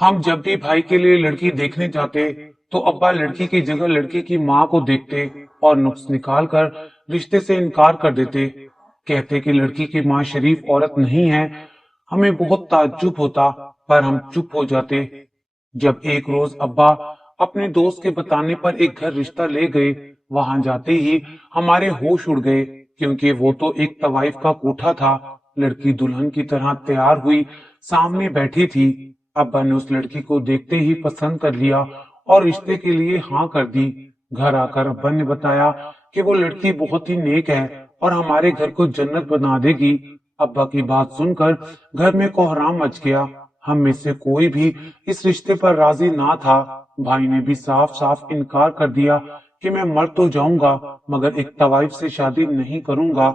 हम जब भी भाई के लिए लड़की देखने जाते तो अब्बा लड़की की जगह लड़की की माँ को देखते और नुक्स निकाल कर रिश्ते से इनकार कर देते। कहते कि लड़की की माँ शरीफ औरत नहीं है। हमें बहुत ताज्जुब होता, पर हम चुप हो जाते। जब एक रोज अब्बा अपने दोस्त के बताने पर एक घर रिश्ता ले गए, वहां जाते ही हमारे होश उड़ गए, क्योंकि वो तो एक तवाइफ का कोठा था। लड़की दुल्हन की तरह तैयार हुई सामने बैठी थी। अब्बा ने उस लड़की को देखते ही पसंद कर लिया और रिश्ते के लिए हाँ कर दी। घर आकर अब्बा ने बताया कि वो लड़की बहुत ही नेक है और हमारे घर को जन्नत बना देगी। अब्बा की बात सुनकर घर में कोहराम मच गया। हम में से कोई भी इस रिश्ते पर राजी ना था। भाई ने भी साफ साफ इनकार कर दिया कि मैं मर तो जाऊंगा, मगर एक तवाइफ से शादी नहीं करूंगा।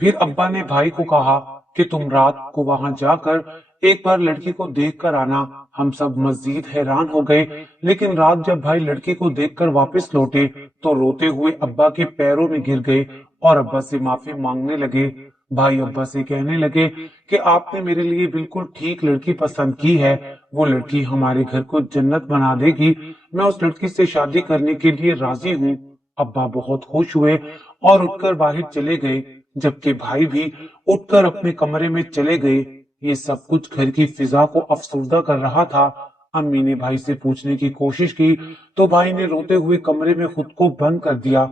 फिर अब्बा ने भाई को कहा कि तुम रात को वहां जाकर एक बार लड़की को देख कर आना। हम सब मजीद हैरान हो गए, लेकिन रात जब भाई लड़की को देखकर वापस लौटे तो रोते हुए अब्बा के पैरों में गिर गए और अब्बा से माफी मांगने लगे। भाई अब्बा से कहने लगे कि आपने मेरे लिए बिल्कुल ठीक लड़की पसंद की है। वो लड़की हमारे घर को जन्नत बना देगी। मैं उस लड़की से शादी करने के लिए राजी हूँ। अब्बा बहुत खुश हुए और उठकर बाहर चले गए, जबकि भाई भी उठकर अपने कमरे में चले गए। ये सब कुछ घर की फिजा को अफसुर्दा कर रहा था। अम्मी ने भाई से पूछने की कोशिश की तो भाई ने रोते हुए कमरे में खुद को बंद कर दिया।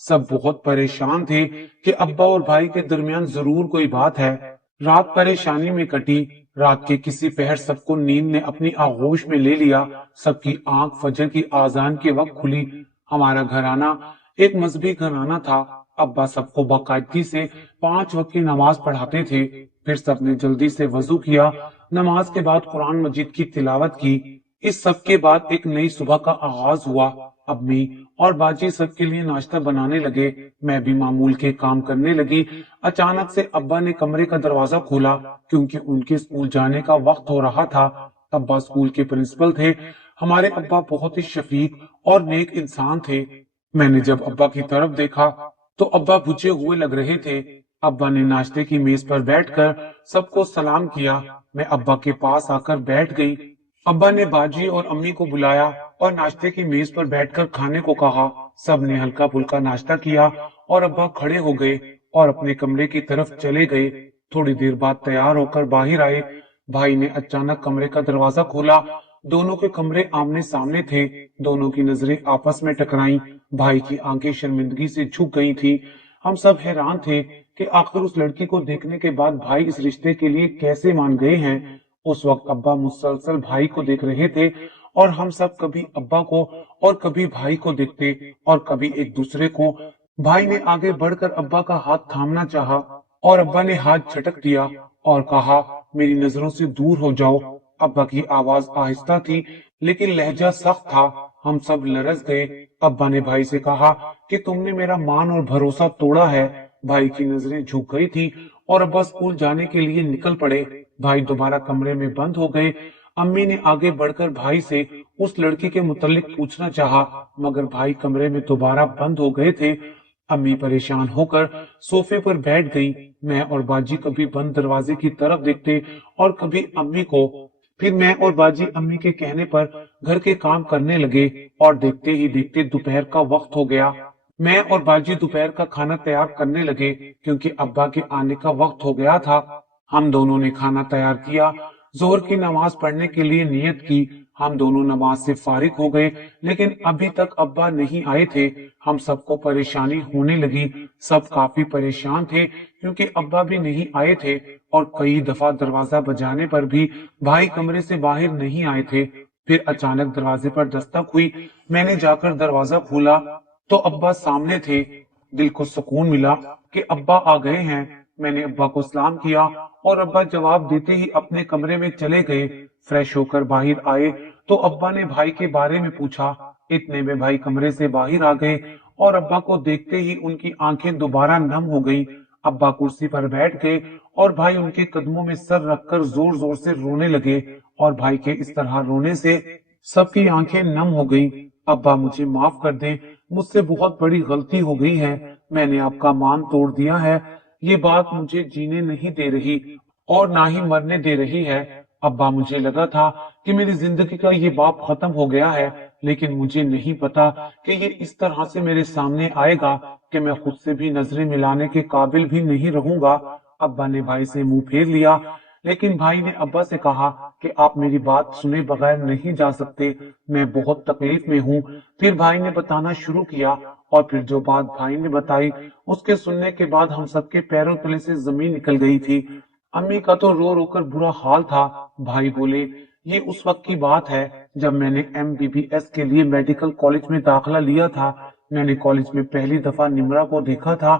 सब बहुत परेशान थे कि अब्बा और भाई के दरमियान जरूर कोई बात है। रात परेशानी में कटी। रात के किसी पहर सबको नींद ने अपनी आगोश में ले लिया। सबकी आंख फजर की आजान के वक्त खुली। हमारा घराना एक मजहबी घराना था। अब्बा सबको बाकायदगी से 5 वक्त की नमाज पढ़ाते थे। फिर सबने जल्दी से वजू किया। नमाज के बाद कुरान मजीद की तिलावत की। इस सब के बाद एक नई सुबह का आगाज हुआ। अम्मी और बाजी सबके लिए नाश्ता बनाने लगे। मैं भी मामूल के काम करने लगी। अचानक से अब्बा ने कमरे का दरवाजा खोला, क्योंकि उनके स्कूल जाने का वक्त हो रहा था। अब्बा स्कूल के प्रिंसिपल थे। हमारे अब्बा बहुत ही शफीक और नेक इंसान थे। मैंने जब अब्बा की तरफ देखा तो अब्बा बुझे हुए लग रहे थे। अब्बा ने नाश्ते की मेज पर बैठकर सबको सलाम किया। मैं अब्बा के पास आकर बैठ गई। अब्बा ने बाजी और अम्मी को बुलाया और नाश्ते की मेज पर बैठकर खाने को कहा। सबने हल्का फुल्का नाश्ता किया और अब्बा खड़े हो गए और अपने कमरे की तरफ चले गए। थोड़ी देर बाद तैयार होकर बाहर आए। भाई ने अचानक कमरे का दरवाजा खोला। दोनों के कमरे आमने सामने थे। दोनों की नजरें आपस में टकराईं। भाई की आंखें शर्मिंदगी से झुक गई थी। हम सब हैरान थे कि आखिर उस लड़की को देखने के बाद भाई इस रिश्ते के लिए कैसे मान गए हैं। उस वक्त अब्बा मुसलसल भाई को देख रहे थे और हम सब कभी अब्बा को और कभी भाई को देखते और कभी एक दूसरे को। भाई ने आगे बढ़कर अब्बा का हाथ थामना चाहा और अब्बा ने हाथ झटक दिया और कहा, मेरी नजरों से दूर हो जाओ। अब्बा की आवाज आहिस्ता थी, लेकिन लहजा सख्त था। हम सब लरस गए। अब्बा ने भाई से कहा कि तुमने मेरा मान और भरोसा तोड़ा है। भाई की नजरें झुक गई थी और अब्बा स्कूल जाने के लिए निकल पड़े। भाई दोबारा कमरे में बंद हो गए। अम्मी ने आगे बढ़कर भाई से उस लड़की के मुतालिक पूछना चाहा, मगर भाई कमरे में दोबारा बंद हो गए थे। अम्मी परेशान होकर सोफे पर बैठ गई। मैं और बाजी कभी बंद दरवाजे की तरफ देखते और कभी अम्मी को। फिर मैं और बाजी अम्मी के कहने पर घर के काम करने लगे और देखते ही देखते दोपहर का वक्त हो गया। मैं और बाजी दोपहर का खाना तैयार करने लगे, क्योंकि अब्बा के आने का वक्त हो गया था। हम दोनों ने खाना तैयार किया। जोहर की नमाज पढ़ने के लिए नियत की। हम दोनों नमाज से फारिग हो गए, लेकिन अभी तक अब्बा नहीं आए थे। हम सबको परेशानी होने लगी। सब काफी परेशान थे, क्योंकि अब्बा भी नहीं आए थे और कई दफा दरवाजा बजाने पर भी भाई कमरे से बाहर नहीं आए थे। फिर अचानक दरवाजे पर दस्तक हुई। मैंने जाकर दरवाजा खोला तो अब्बा सामने थे। दिल को सुकून मिला कि अब्बा आ गए हैं। मैंने अब्बा को सलाम किया और अब्बा जवाब देते ही अपने कमरे में चले गए। फ्रेश होकर बाहर आए तो अब्बा ने भाई के बारे में पूछा। इतने में भाई कमरे से बाहर आ गए और अब्बा को देखते ही उनकी आंखें दोबारा नम हो गई। अब्बा कुर्सी पर बैठ गए और भाई उनके कदमों में सर रखकर जोर जोर से रोने लगे और भाई के इस तरह रोने से सबकी आंखें नम हो गई। अब्बा मुझे माफ कर दें, मुझसे बहुत बड़ी गलती हो गई है। मैंने आपका मान तोड़ दिया है। ये बात मुझे जीने नहीं दे रही और ना ही मरने दे रही है। अब्बा, मुझे लगा था कि मेरी जिंदगी का ये बाप खत्म हो गया है, लेकिन मुझे नहीं पता कि ये इस तरह से मेरे सामने आएगा कि मैं खुद से भी नजरें मिलाने के काबिल भी नहीं रहूंगा। अब्बा ने भाई से मुंह फेर लिया, लेकिन भाई ने अब्बा से कहा कि आप मेरी बात सुने बगैर नहीं जा सकते, मैं बहुत तकलीफ में हूँ। फिर भाई ने बताना शुरू किया, और फिर जो बात भाई ने बताई उसके सुनने के बाद हम सबके पैरों तले से जमीन निकल गई थी। अम्मी का तो रो रो कर बुरा हाल था। भाई बोले, ये उस वक्त की बात है जब मैंने MBBS के लिए मेडिकल कॉलेज में दाखिला लिया था। मैंने कॉलेज में पहली दफा निम्रा को देखा था।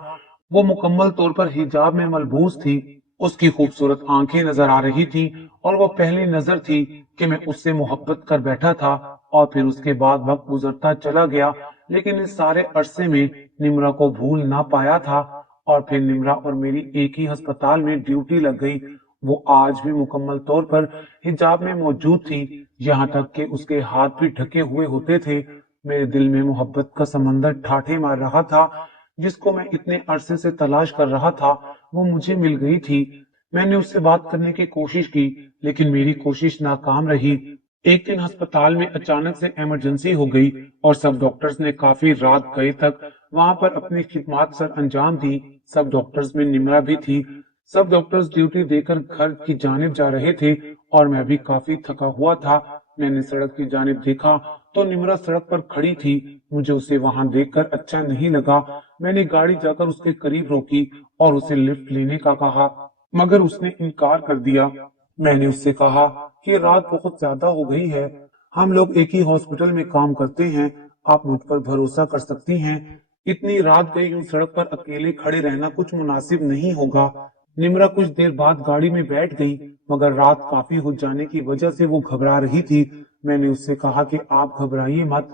वो मुकम्मल तौर पर हिजाब में मलबूस थी। उसकी खूबसूरत आंखें नजर आ रही थी, और वो पहली नजर थी कि मैं उससे मोहब्बत कर बैठा था। और फिर उसके बाद वक्त गुजरता चला गया, लेकिन इस सारे अरसे में निम्रा को भूल ना पाया था। और फिर निम्रा और मेरी एक ही अस्पताल में ड्यूटी लग गई। वो आज भी मुकम्मल तौर पर हिजाब में मौजूद थी, यहाँ तक कि उसके हाथ भी ढके हुए होते थे। मेरे दिल में मोहब्बत का समंदर ठाठे मार रहा था। जिसको मैं इतने अरसे से तलाश कर रहा था, वो मुझे मिल गई थी। मैंने उससे बात करने की कोशिश की, लेकिन मेरी कोशिश नाकाम रही। एक दिन अस्पताल में अचानक से इमरजेंसी हो गई, और सब डॉक्टर्स ने काफी रात गए तक वहां पर अपनी खिदमत सर अंजाम दी। सब डॉक्टर्स में निम्रा भी थी। सब डॉक्टर्स ड्यूटी देकर घर की जानिब जा रहे थे, और मैं भी काफी थका हुआ था। मैंने सड़क की जानिब देखा तो निम्रा सड़क पर खड़ी थी। मुझे उसे वहां देखकर अच्छा नहीं लगा। मैंने गाड़ी जाकर उसके करीब रोकी और उसे लिफ्ट लेने का कहा, मगर उसने इनकार कर दिया। मैंने उससे कहा कि रात बहुत ज्यादा हो गई है, हम लोग एक ही हॉस्पिटल में काम करते हैं, आप मुझ पर भरोसा कर सकती हैं। इतनी रात गई यूं सड़क पर अकेले खड़े रहना कुछ मुनासिब नहीं होगा। निम्रा कुछ देर बाद गाड़ी में बैठ गई, मगर रात काफी हो जाने की वजह से वो घबरा रही थी। मैंने उससे कहा कि आप घबराइए मत,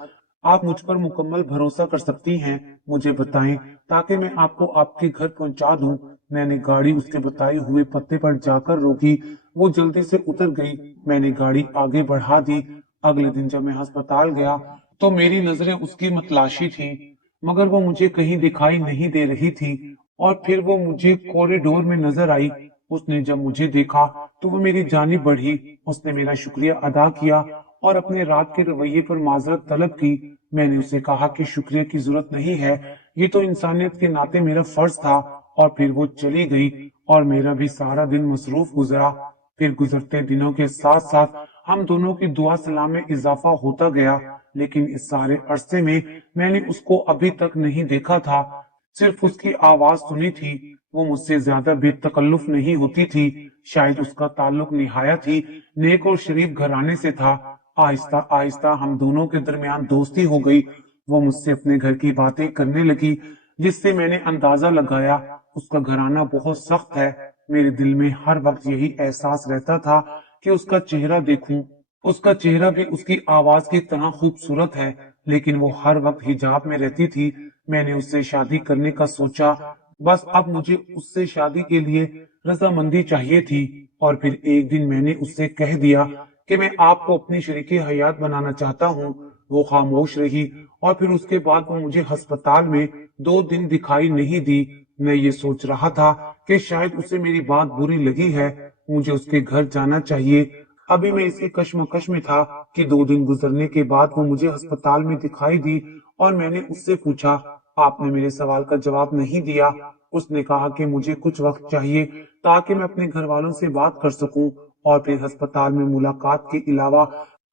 आप मुझ पर मुकम्मल भरोसा कर सकती हैं। मुझे बताएं ताकि मैं आपको आपके घर पहुंचा दूं। मैंने गाड़ी उसके बताए हुए पते पर जाकर रोकी। वो जल्दी से उतर गई। मैंने गाड़ी आगे बढ़ा दी। अगले दिन जब मैं अस्पताल गया तो मेरी नजरें उसकी मतलाशी थी, मगर वो मुझे कहीं दिखाई नहीं दे रही थी। और फिर वो मुझे कॉरिडोर में नजर आई। उसने जब मुझे देखा तो वो मेरी जानिब बढ़ी। उसने मेरा शुक्रिया अदा किया और अपने रात के रवैये पर माजरत तलब की। मैंने उसे कहा कि शुक्रिया की जरूरत नहीं है, ये तो इंसानियत के नाते मेरा फर्ज था। और फिर वो चली गई, और मेरा भी सारा दिन मसरूफ गुजरा। फिर गुजरते दिनों के साथ साथ हम दोनों की दुआ सलाम में इजाफा होता गया, लेकिन इस सारे अरसे में मैंने उसको अभी तक नहीं देखा था, सिर्फ उसकी आवाज सुनी थी। वो मुझसे ज्यादा बेतकल्लुफ नहीं होती थी। शायद उसका ताल्लुक निहायत ही नेक और शरीफ घराने से था। आहिस्ता आहिस्ता हम दोनों के दरमियान दोस्ती हो गई। वो मुझसे अपने घर की बातें करने लगी, जिससे मैंने अंदाजा लगाया उसका घराना बहुत सख्त है। मेरे दिल में हर वक्त यही एहसास रहता था कि उसका चेहरा देखूं। उसका चेहरा भी उसकी आवाज की तरह खूबसूरत है, लेकिन वो हर वक्त हिजाब में रहती थी। मैंने उससे शादी करने का सोचा। बस अब मुझे उससे शादी के लिए रजामंदी चाहिए थी। और फिर एक दिन मैंने उससे कह दिया कि मैं आपको अपनी शरीके हयात बनाना चाहता हूँ। वो खामोश रही, और फिर उसके बाद वो मुझे अस्पताल में 2 दिन दिखाई नहीं दी। मैं ये सोच रहा था कि शायद उसे मेरी बात बुरी लगी है, मुझे उसके घर जाना चाहिए। अभी मैं इसी कश्मकश में था कि 2 दिन गुजरने के बाद वो मुझे अस्पताल में दिखाई दी, और मैंने उससे पूछा, आपने मेरे सवाल का जवाब नहीं दिया। उसने कहा कि मुझे कुछ वक्त चाहिए ताकि मैं अपने घर वालों से बात कर सकूं। और फिर अस्पताल में मुलाकात के अलावा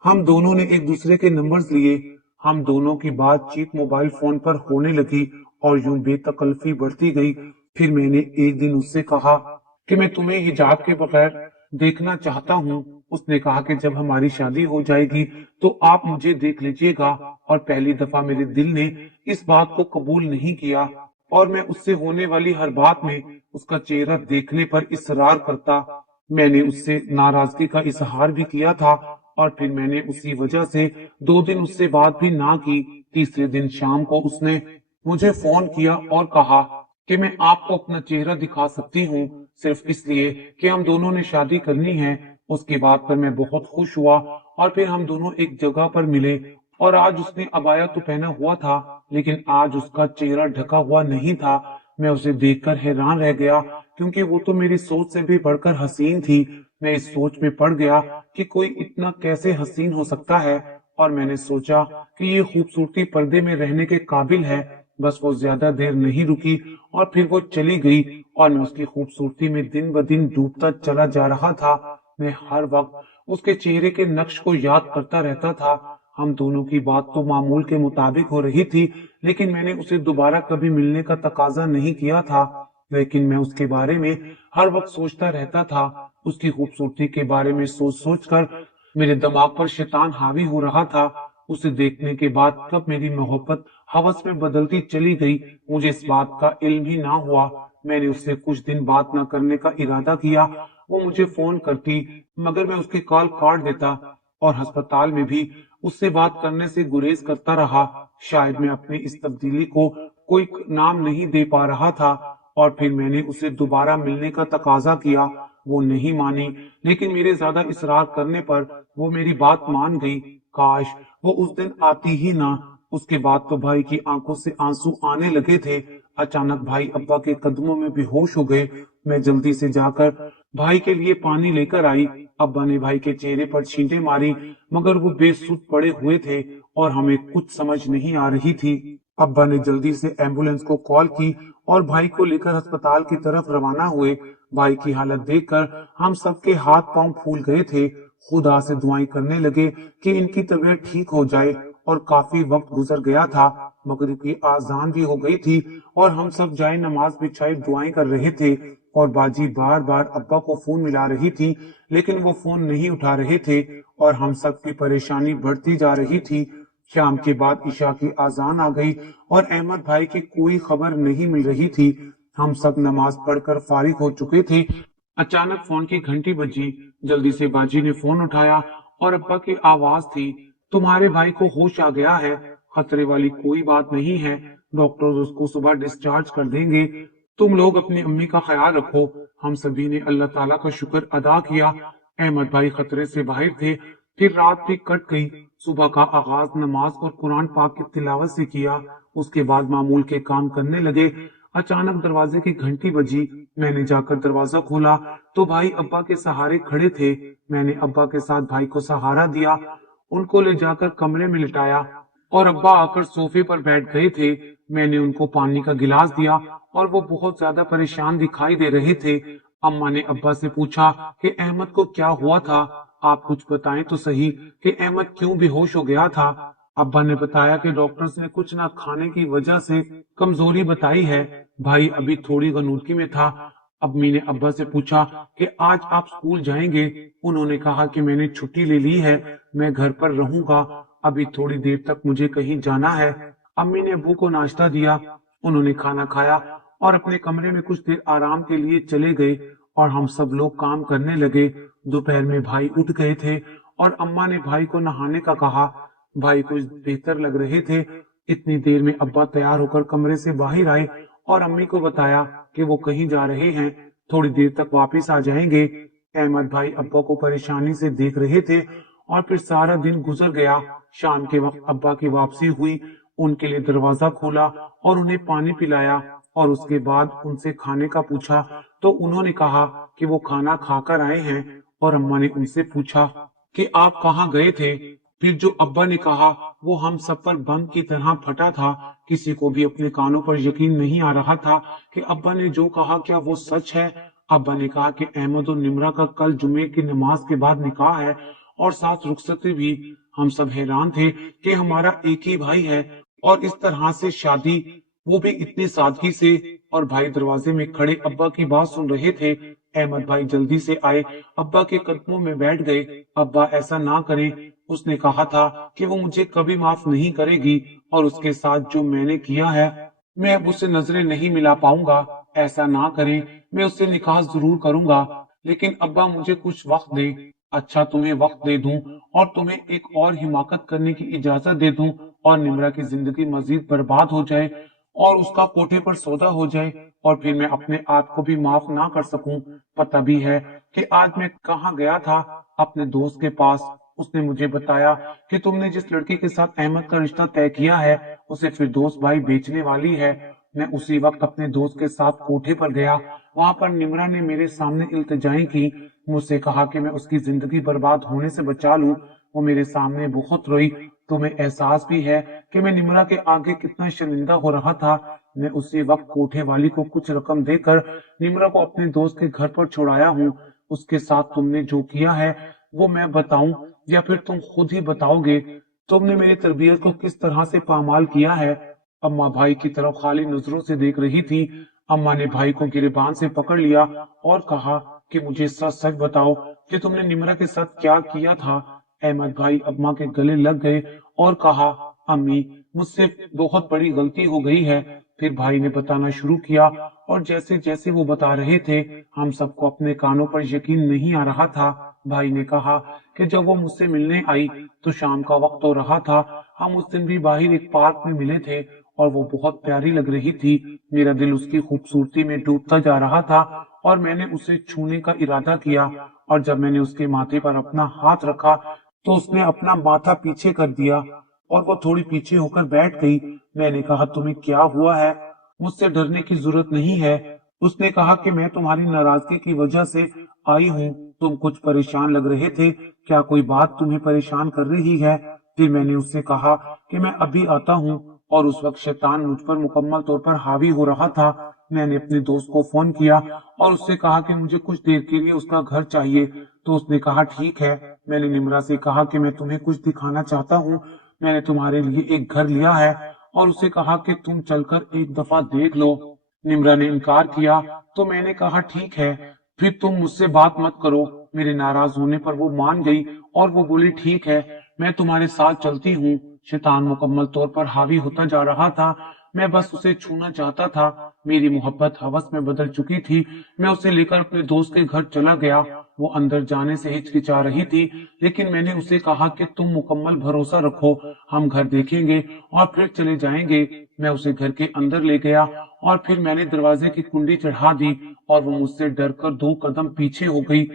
हम दोनों ने एक दूसरे के नंबर्स लिए। हम दोनों की बातचीत मोबाइल फोन पर होने लगी, और यूं बेतकल्फी बढ़ती गई। फिर मैंने एक दिन उससे कहा कि मैं तुम्हें हिजाब के बगैर देखना चाहता हूँ। उसने कहा कि जब हमारी शादी हो जाएगी तो आप मुझे देख लीजिएगा। और पहली दफा मेरे दिल ने इस बात को कबूल नहीं किया, और मैं उससे होने वाली हर बात में उसका चेहरा देखने पर इसरार करता। मैंने उससे नाराजगी का इजहार भी किया था, और फिर मैंने उसी वजह से 2 दिन उससे बात भी ना की। तीसरे दिन शाम को उसने मुझे फोन किया और कहा कि मैं आपको अपना चेहरा दिखा सकती हूँ, सिर्फ इसलिए कि हम दोनों ने शादी करनी है। उसकी बात पर मैं बहुत खुश हुआ, और फिर हम दोनों एक जगह पर मिले। और आज उसने अबाया तो पहना हुआ था, लेकिन आज उसका चेहरा ढका हुआ नहीं था। मैं उसे देखकर हैरान रह गया, क्योंकि वो तो मेरी सोच से भी बढ़कर हसीन थी। मैं इस सोच में पड़ गया कि कोई इतना कैसे हसीन हो सकता है, और मैंने सोचा कि ये खूबसूरती पर्दे में रहने के काबिल है। बस वो ज्यादा देर नहीं रुकी और फिर वो चली गई, और मैं उसकी खूबसूरती में दिन ब दिन डूबता चला जा रहा था। मैं हर वक्त उसके चेहरे के नक्श को याद करता रहता था। हम दोनों की बात तो मामूल के मुताबिक हो रही थी, लेकिन मैंने उसे दोबारा कभी मिलने का तकाजा नहीं किया था। लेकिन मैं उसके बारे में हर वक्त सोचता रहता था। उसकी खूबसूरती के बारे में सोच सोच कर मेरे दिमाग पर शैतान हावी हो रहा था। उसे देखने के बाद कब मेरी मोहब्बत हवस में बदलती चली गई, मुझे इस बात का इल्म ही ना हुआ। मैंने उससे कुछ दिन बात न करने का इरादा किया। वो मुझे फोन करती, मगर मैं उसकी कॉल काट देता, और अस्पताल में भी उससे बात करने से गुरेज करता रहा। शायद मैं अपनी इस तब्दीली को कोई नाम नहीं दे पा रहा था। और फिर मैंने उसे दोबारा मिलने का तकाजा किया। वो नहीं मानी, लेकिन मेरे ज्यादा इसरार करने पर वो मेरी बात मान गई। काश वो उस दिन आती ही ना। उसके बाद तो भाई की आंखों से आंसू आने लगे थे। अचानक भाई अब्बा के कदमों में बेहोश हो गए। मैं जल्दी से जाकर भाई के लिए पानी लेकर आई। अब्बा ने भाई के चेहरे पर छींटे मारी, मगर वो बेसुध पड़े हुए थे और हमें कुछ समझ नहीं आ रही थी। अब्बा ने जल्दी से एम्बुलेंस को कॉल की और भाई को लेकर अस्पताल की तरफ रवाना हुए। भाई की हालत देखकर हम सबके हाथ पांव फूल गए थे। खुदा से दुआएं करने लगे कि इनकी तबीयत ठीक हो जाए। और काफी वक्त गुजर गया था, मगरिब की आजान भी हो गई थी, और हम सब जाए नमाज बिछाए दुआएं कर रहे थे। और बाजी बार बार अब्बा को फोन मिला रही थी, लेकिन वो फोन नहीं उठा रहे थे, और हम सब की परेशानी बढ़ती जा रही थी। शाम के बाद इशा की आजान आ गई और अहमद भाई की कोई खबर नहीं मिल रही थी। हम सब नमाज पढ़कर फारिग हो चुके थे। अचानक फोन की घंटी बजी। जल्दी से बाजी ने फोन उठाया और अब्बा की आवाज थी, तुम्हारे भाई को होश आ गया है, खतरे वाली कोई बात नहीं है, डॉक्टर उसको सुबह डिस्चार्ज कर देंगे, तुम लोग अपनी अम्मी का ख्याल रखो। हम सभी ने अल्लाह ताला का शुक्र अदा किया। अहमद भाई खतरे से बाहर थे। फिर रात भी कट गई। सुबह का आगाज नमाज और कुरान पाक की तिलावत से किया। उसके बाद मामूल के काम करने लगे। अचानक दरवाजे की घंटी बजी। मैंने जाकर दरवाजा खोला तो भाई अब्बा के सहारे खड़े थे। मैंने अब्बा के साथ भाई को सहारा दिया, उनको ले जाकर कमरे में लिटाया, और अब्बा आकर सोफे पर बैठ गए थे। मैंने उनको पानी का गिलास दिया और वो बहुत ज्यादा परेशान दिखाई दे रहे थे। अम्मा ने अब्बा से पूछा कि अहमद को क्या हुआ था, आप कुछ बताएं तो सही कि अहमद क्यों बेहोश हो गया था। अब्बा ने बताया कि डॉक्टर्स ने कुछ ना खाने की वजह से कमजोरी बताई है। भाई अभी थोड़ी गनूदगी में था। अम्मी ने अब्बा से पूछा कि आज आप स्कूल जाएंगे। उन्होंने कहा कि मैंने छुट्टी ले ली है, मैं घर पर रहूंगा, अभी थोड़ी देर तक मुझे कहीं जाना है। अम्मी ने अब्बू को नाश्ता दिया। उन्होंने खाना खाया और अपने कमरे में कुछ देर आराम के लिए चले गए, और हम सब लोग काम करने लगे। दोपहर में भाई उठ गए थे और अम्मा ने भाई को नहाने का कहा। भाई कुछ बेहतर लग रहे थे। इतनी देर में अब्बा तैयार होकर कमरे से बाहर आए और अम्मी को बताया कि वो कहीं जा रहे हैं, थोड़ी देर तक वापस आ जाएंगे। अहमद भाई अब्बा को परेशानी से देख रहे थे, और फिर सारा दिन गुजर गया। शाम के वक्त अब्बा की वापसी हुई। उनके लिए दरवाजा खोला और उन्हें पानी पिलाया, और उसके बाद उनसे खाने का पूछा तो उन्होंने कहा कि वो खाना खाकर आए हैं। और अम्मा ने उनसे पूछा कि आप कहाँ गए थे। फिर जो अब्बा ने कहा वो हम सब पर बम की तरह फटा था। किसी को भी अपने कानों पर यकीन नहीं आ रहा था कि अब्बा ने जो कहा क्या वो सच है। अब्बा ने कहा कि अहमद और निमरा का कल जुमे की नमाज के बाद निकाह है, और साथ रुखसती भी। हम सब हैरान थे कि हमारा एक ही भाई है और इस तरह से शादी, वो भी इतनी सादगी से। और भाई दरवाजे में खड़े अब्बा की बात सुन रहे थे। अहमद भाई जल्दी से आए, अब्बा के कदमों में बैठ गए। अब्बा ऐसा ना करें, उसने कहा था कि वो मुझे कभी माफ नहीं करेगी, और उसके साथ जो मैंने किया है मैं अब उससे नजरें नहीं मिला पाऊंगा। ऐसा ना करें, मैं उससे निकाह जरूर करूंगा, लेकिन अब्बा मुझे कुछ वक्त दे। अच्छा, तुम्हें वक्त दे दूं और तुम्हें एक और हिमाकत करने की इजाजत दे दूं, और निमरा की जिंदगी मजीद बर्बाद हो जाए और उसका कोठे पर सौदा हो जाए, और फिर मैं अपने आप को भी माफ ना कर सकूं। पता भी है कि आज मैं कहाँ गया था, अपने दोस्त के पास। उसने मुझे बताया कि तुमने जिस लड़की के साथ अहमद का रिश्ता तय किया है उसे फिरदौस भाई बेचने वाली है। मैं उसी वक्त अपने दोस्त के साथ कोठे पर गया। वहां पर निमरा ने मेरे सामने इल्तिजाएं की मुझसे कहा कि मैं उसकी जिंदगी बर्बाद होने से बचा लूं। वो मेरे सामने बहुत रोई। तुम्हें एहसास भी है कि मैं निम्रा के आगे कितना शर्मिंदा हो रहा था। मैं उसी वक्त कोठे वाली को कुछ रकम देकर निम्रा को अपने दोस्त के घर पर छुड़ाया हूँ। उसके साथ तुमने जो किया है वो मैं बताऊं या फिर तुम खुद ही बताओगे? तुमने मेरी तरबियत को किस तरह से पामाल किया है। अम्मा भाई की तरफ खाली नजरों से देख रही थी। अम्मा ने भाई को गिरेबान से पकड़ लिया और कहा कि मुझे सच सच बताओ कि तुमने निम्रा के साथ क्या किया था। अहमद भाई अम्मा के गले लग गए और कहा, अम्मी, मुझसे बहुत बड़ी गलती हो गई है। फिर भाई ने बताना शुरू किया और जैसे जैसे वो बता रहे थे हम सबको अपने कानों पर यकीन नहीं आ रहा था। भाई ने कहा कि जब वो मुझसे मिलने आई तो शाम का वक्त हो रहा था। हम उस दिन भी बाहर एक पार्क में मिले थे और वो बहुत प्यारी लग रही थी। मेरा दिल उसकी खूबसूरती में डूबता जा रहा था और मैंने उसे छूने का इरादा किया। और जब मैंने उसके माथे पर अपना हाथ रखा तो उसने अपना माथा पीछे कर दिया और वो थोड़ी पीछे होकर बैठ गई। मैंने कहा, तुम्हें क्या हुआ है? मुझसे डरने की जरूरत नहीं है। उसने कहा कि मैं तुम्हारी नाराजगी की वजह से आई हूँ। तुम कुछ परेशान लग रहे थे। क्या कोई बात तुम्हें परेशान कर रही है? फिर मैंने उससे कहा कि मैं अभी आता हूँ और उस वक्त शैतान मुझ पर मुकम्मल तौर पर हावी हो रहा था। मैंने अपने दोस्त को फोन किया और उससे कहा कि मुझे कुछ देर के लिए उसका घर चाहिए। तो उसने कहा, ठीक है। मैंने निम्रा से कहा कि मैं तुम्हें कुछ दिखाना चाहता हूँ। मैंने तुम्हारे लिए एक घर लिया है और उसे कहा कि तुम चलकर एक दफा देख लो। निम्रा ने इनकार किया तो मैंने कहा, ठीक है, फिर तुम मुझसे बात मत करो। मेरे नाराज होने पर वो मान गई और वो बोली, ठीक है, मैं तुम्हारे साथ चलती हूँ। शैतान मुकम्मल तौर पर हावी होता जा रहा था। मैं बस उसे छूना चाहता था। मेरी मोहब्बत हवस में बदल चुकी थी। मैं उसे लेकर अपने दोस्त के घर चला गया। वो अंदर जाने से हिचकिचा रही थी, लेकिन मैंने उसे कहा कि तुम मुकम्मल भरोसा रखो, हम घर देखेंगे और फिर चले जाएंगे। मैं उसे घर के अंदर ले गया और फिर मैंने दरवाजे की कुंडी चढ़ा दी और वो मुझसे डरकर 2 कदम पीछे हो गई।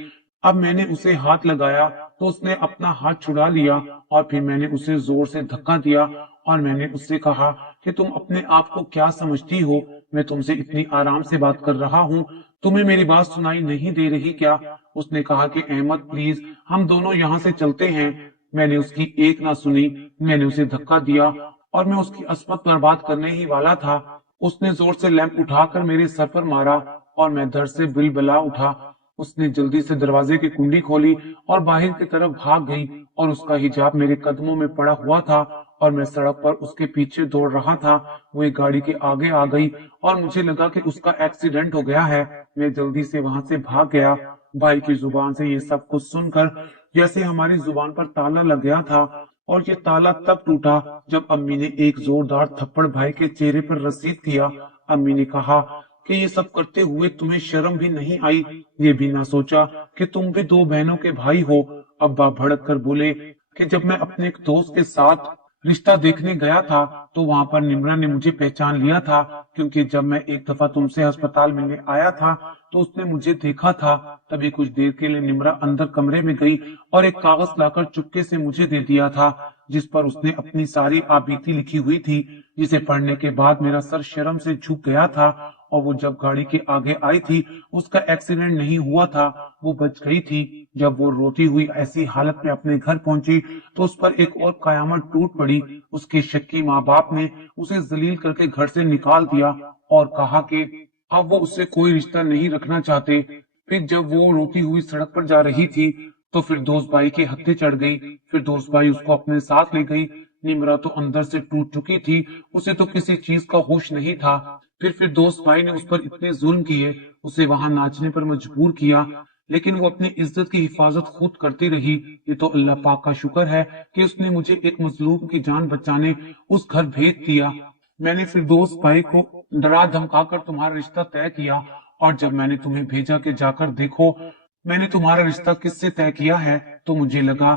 अब मैंने उसे हाथ लगाया तो उसने अपना हाथ छुड़ा लिया और फिर मैंने उसे जोर से धक्का दिया और मैंने उससे कहा कि तुम अपने आप को क्या समझती हो? मैं तुमसे इतनी आराम से बात कर रहा हूँ, तुम्हें मेरी बात सुनाई नहीं दे रही क्या? उसने कहा कि अहमद, प्लीज, हम दोनों यहाँ से चलते हैं। मैंने उसकी एक ना सुनी। मैंने उसे धक्का दिया और मैं उसकी अस्मत बर्बाद करने ही वाला था। उसने जोर से लैंप उठाकर मेरे सर पर मारा और मैं दर्द से बिलबिला उठा। उसने जल्दी से दरवाजे की कुंडी खोली और बाहर की तरफ भाग गई और उसका हिजाब मेरे कदमों में पड़ा हुआ था और मैं सड़क पर उसके पीछे दौड़ रहा था। वो एक गाड़ी के आगे आ गई और मुझे लगा कि उसका एक्सीडेंट हो गया है। मैं जल्दी से वहां से भाग गया। भाई की जुबान से ये सब कुछ सुनकर जैसे हमारी जुबान पर ताला लग गया था। और ये ताला तब टूटा जब अम्मी ने एक जोरदार थप्पड़ भाई के चेहरे पर रसीद किया। अम्मी ने कहा कि ये सब करते हुए तुम्हें शर्म भी नहीं आई? ये भी ना सोचा कि तुम भी 2 बहनों के भाई हो? अब्बा भड़क कर बोले कि जब मैं अपने एक दोस्त के साथ रिश्ता देखने गया था तो वहां पर निम्रा ने मुझे पहचान लिया था, क्योंकि जब मैं एक दफा तुमसे अस्पताल मिलने आया था तो उसने मुझे देखा था। तभी कुछ देर के लिए निम्रा अंदर कमरे में गई और एक कागज लाकर चुपके से मुझे दे दिया था, जिस पर उसने अपनी सारी आपबीती लिखी हुई थी, जिसे पढ़ने के बाद मेरा सर शर्म से झुक गया था। और वो जब गाड़ी के आगे आई थी उसका एक्सीडेंट नहीं हुआ था, वो बच गई थी। जब वो रोती हुई ऐसी हालत में अपने घर पहुंची तो उस पर एक और कयामत टूट पड़ी। उसके शक्की माँ बाप ने उसे जलील करके घर से निकाल दिया और कहा कि अब वो उससे कोई रिश्ता नहीं रखना चाहते। फिर जब वो रोती हुई सड़क पर जा रही थी तो फिर दोस्त भाई की हत्या चढ़ गई। फिर दोस्त भाई उसको अपने साथ ले गई। निम्रा तो अंदर से टूट चुकी थी, उसे तो किसी चीज का होश नहीं था। फिर दोस्त भाई ने उस पर इतने जुल्म किए, उसे वहां नाचने पर मजबूर किया, लेकिन वो अपनी इज्जत की हिफाजत खुद करती रही। ये तो अल्लाह पाक का शुक्र है कि उसने मुझे एक मजलूम की जान बचाने उस घर भेज दिया। मैंने फिर दोस्त भाई को डरा धमकाकर तुम्हारा रिश्ता तय किया और जब मैंने तुम्हें भेजा कि जाकर देखो मैंने तुम्हारा रिश्ता किससे तय किया है, तो मुझे लगा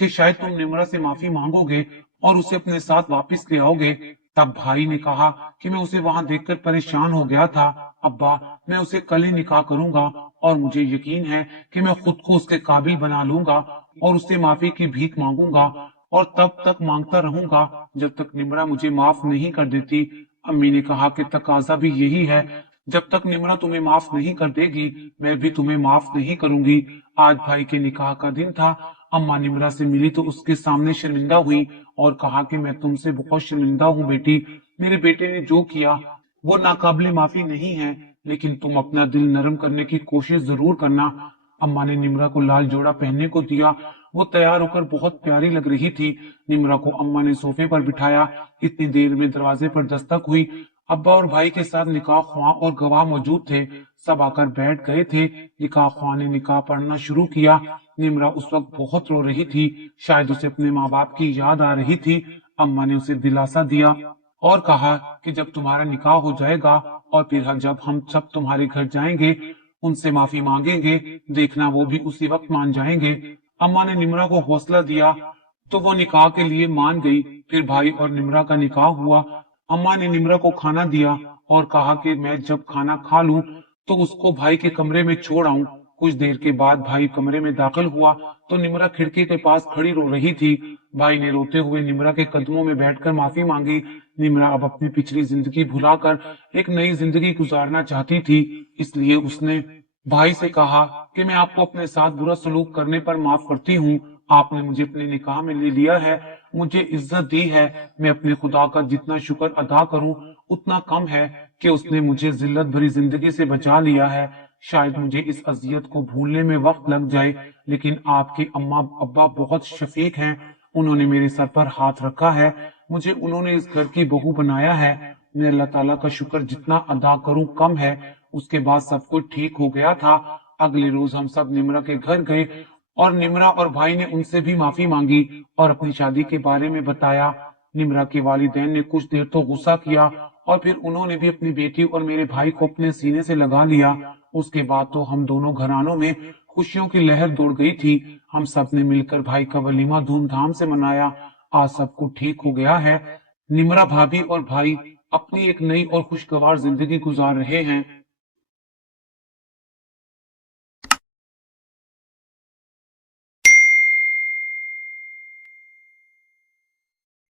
कि शायद तुम निम्रा से माफी मांगोगे और उसे अपने साथ वापस ले आओगे। तब भाई ने कहा कि मैं उसे वहां देखकर परेशान हो गया था। अब्बा, मैं उसे कल ही निकाह करूंगा और मुझे यकीन है कि मैं खुद को उसके काबिल बना लूंगा और उससे माफी की भीख मांगूंगा और तब तक मांगता रहूंगा जब तक निम्रा मुझे माफ नहीं कर देती। अम्मी ने कहा कि तकाजा भी यही है। जब तक निम्रा तुम्हें माफ नहीं कर देगी मैं भी तुम्हें माफ नहीं करूंगी। आज भाई के निकाह का दिन था। अम्मा निम्रा से मिली तो उसके सामने शर्मिंदा हुई और कहा कि मैं तुमसे बहुत शर्मिंदा हूँ बेटी। मेरे बेटे ने जो किया वो नाकाबिले माफी नहीं है, लेकिन तुम अपना दिल नरम करने की कोशिश जरूर करना। अम्मा ने निम्रा को लाल जोड़ा पहनने को दिया। वो तैयार होकर बहुत प्यारी लग रही थी। निम्रा को अम्मा ने सोफे पर बिठाया। इतनी देर में दरवाजे पर दस्तक हुई। अब्बा और भाई के साथ निकाह ख्वाह और गवाह मौजूद थे। सब आकर बैठ गए थे। निकाह ख्वाह ने निकाह पढ़ना शुरू किया। निम्रा उस वक्त बहुत रो रही थी। शायद उसे अपने माँ बाप की याद आ रही थी। अम्मा ने उसे दिलासा दिया और कहा कि जब तुम्हारा निकाह हो जाएगा और फिर जब हम सब तुम्हारे घर जाएंगे, उनसे माफी मांगेंगे, देखना वो भी उसी वक्त मान जाएंगे। अम्मा ने निम्रा को हौसला दिया तो वो निकाह के लिए मान गई। फिर भाई और निम्रा का निकाह हुआ। अम्मा ने निम्रा को खाना दिया और कहा कि मैं जब खाना खा लूं तो उसको भाई के कमरे में छोड़ आऊं। कुछ देर के बाद भाई कमरे में दाखिल हुआ तो निम्रा खिड़की के पास खड़ी रो रही थी। भाई ने रोते हुए निम्रा के कदमों में बैठकर माफी मांगी। निम्रा अब अपनी पिछली जिंदगी भुलाकर एक नई जिंदगी गुजारना चाहती थी, इसलिए उसने भाई से कहा कि मैं आपको अपने साथ बुरा सलूक करने पर माफ करती हूँ। आपने मुझे अपने निकाह में ले लिया है, मुझे इज्जत दी है। मैं अपने खुदा का जितना शुक्र अदा करूं उतना कम है कि उसने मुझे जिल्लत भरी जिंदगी से बचा लिया है। शायद मुझे इस अजियत को भूलने में वक्त लग जाए, लेकिन आपके अम्मा अब्बा बहुत शफीक हैं। उन्होंने मेरे सर पर हाथ रखा है। मुझे उन्होंने इस घर की बहू बनाया है। मैं अल्लाह ताला का शुक्र जितना अदा करूं कम है। उसके बाद सब कुछ ठीक हो गया था। अगले रोज हम सब निम्रा के घर गए और निम्रा और भाई ने उनसे भी माफी मांगी और अपनी शादी के बारे में बताया। निम्रा के वालिदैन ने कुछ देर तो गुस्सा किया और फिर उन्होंने भी अपनी बेटी और मेरे भाई को अपने सीने से लगा लिया। उसके बाद तो हम दोनों घरानों में खुशियों की लहर दौड़ गई थी। हम सब ने मिलकर भाई का वलीमा धूमधाम से मनाया। आज सब कुछ ठीक हो गया है। निम्रा भाभी और भाई अपनी एक नई और खुशगवार जिंदगी गुजार रहे हैं।